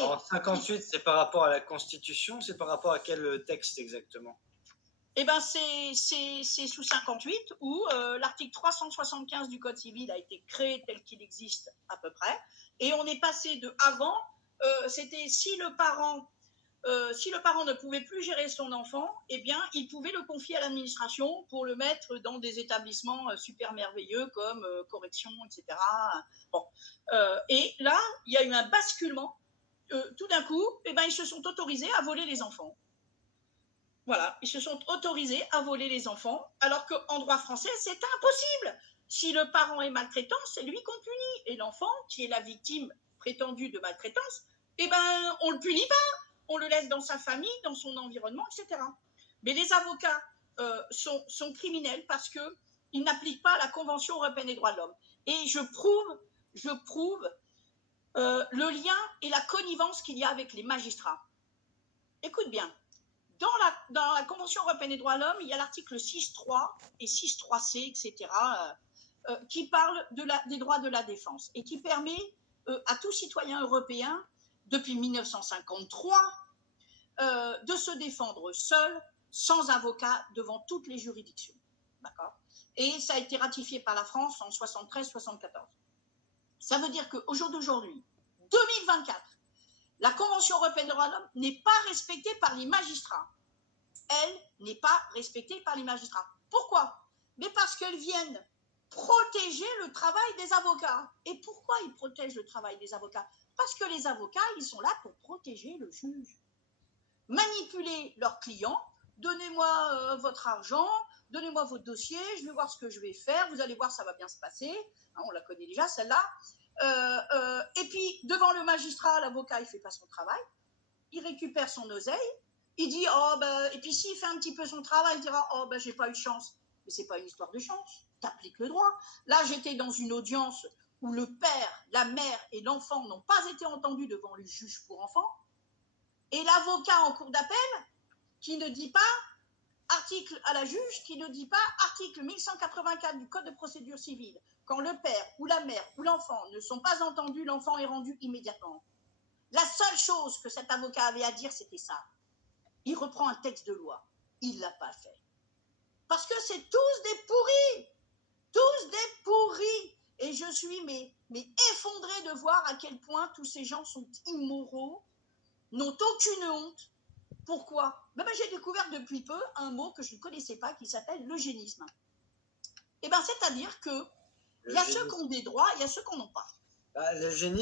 En 58, c'est par rapport à la Constitution, c'est par rapport à quel texte exactement? Eh bien, c'est sous 58 où l'article 375 du Code civil a été créé tel qu'il existe à peu près. Et on est passé de avant, c'était si le parent ne pouvait plus gérer son enfant, eh bien, il pouvait le confier à l'administration pour le mettre dans des établissements super merveilleux comme correction, etc. Bon. Et là, il y a eu un basculement. Tout d'un coup, eh ben, ils se sont autorisés à voler les enfants. Voilà, ils se sont autorisés à voler les enfants, alors qu'en droit français, c'est impossible. Si le parent est maltraitant, c'est lui qu'on punit. Et l'enfant, qui est la victime prétendue de maltraitance, eh ben, on ne le punit pas. On le laisse dans sa famille, dans son environnement, etc. Mais les avocats sont criminels parce qu'ils n'appliquent pas la Convention européenne des droits de l'homme. Et je prouve le lien et la connivence qu'il y a avec les magistrats. Écoute bien. Dans la Convention européenne des droits de l'homme, il y a l'article 6.3 et 6.3c, etc., qui parlent des droits de la défense et qui permet à tout citoyen européen, depuis 1953, de se défendre seul, sans avocat, devant toutes les juridictions. D'accord ? Et ça a été ratifié par la France en 73-74. Ça veut dire qu'au jour d'aujourd'hui, 2024, la Convention européenne des droits de l'homme n'est pas respectée par les magistrats. Elle n'est pas respectée par les magistrats. Pourquoi ? Mais parce qu'elles viennent protéger le travail des avocats. Et pourquoi ils protègent le travail des avocats ? Parce que les avocats, ils sont là pour protéger le juge. Manipuler leurs clients, donnez-moi votre argent, donnez-moi votre dossier, je vais voir ce que je vais faire, vous allez voir, ça va bien se passer. Hein, on la connaît déjà, celle-là. Et puis, devant le magistrat, l'avocat, il ne fait pas son travail, il récupère son oseille, il dit, oh, ben, et puis s'il fait un petit peu son travail, il dira, oh, ben, j'ai pas eu de chance. Mais c'est pas une histoire de chance, t'appliques le droit. Là, j'étais dans une audience où le père, la mère et l'enfant n'ont pas été entendus devant le juge pour enfants, et l'avocat en cour d'appel, qui ne dit pas, article à la juge, qui ne dit pas, article 1184 du Code de procédure civile, quand le père ou la mère ou l'enfant ne sont pas entendus, l'enfant est rendu immédiatement. La seule chose que cet avocat avait à dire, c'était ça. Il reprend un texte de loi. Il ne l'a pas fait. Parce que c'est tous des pourris. Tous des pourris. Et je suis mais effondrée de voir à quel point tous ces gens sont immoraux, n'ont aucune honte. Pourquoi ? J'ai découvert depuis peu un mot que je ne connaissais pas qui s'appelle l'eugénisme. C'est-à-dire qu'il y a ceux qui ont des droits, il y a ceux qui n'en ont pas. L'eugénisme,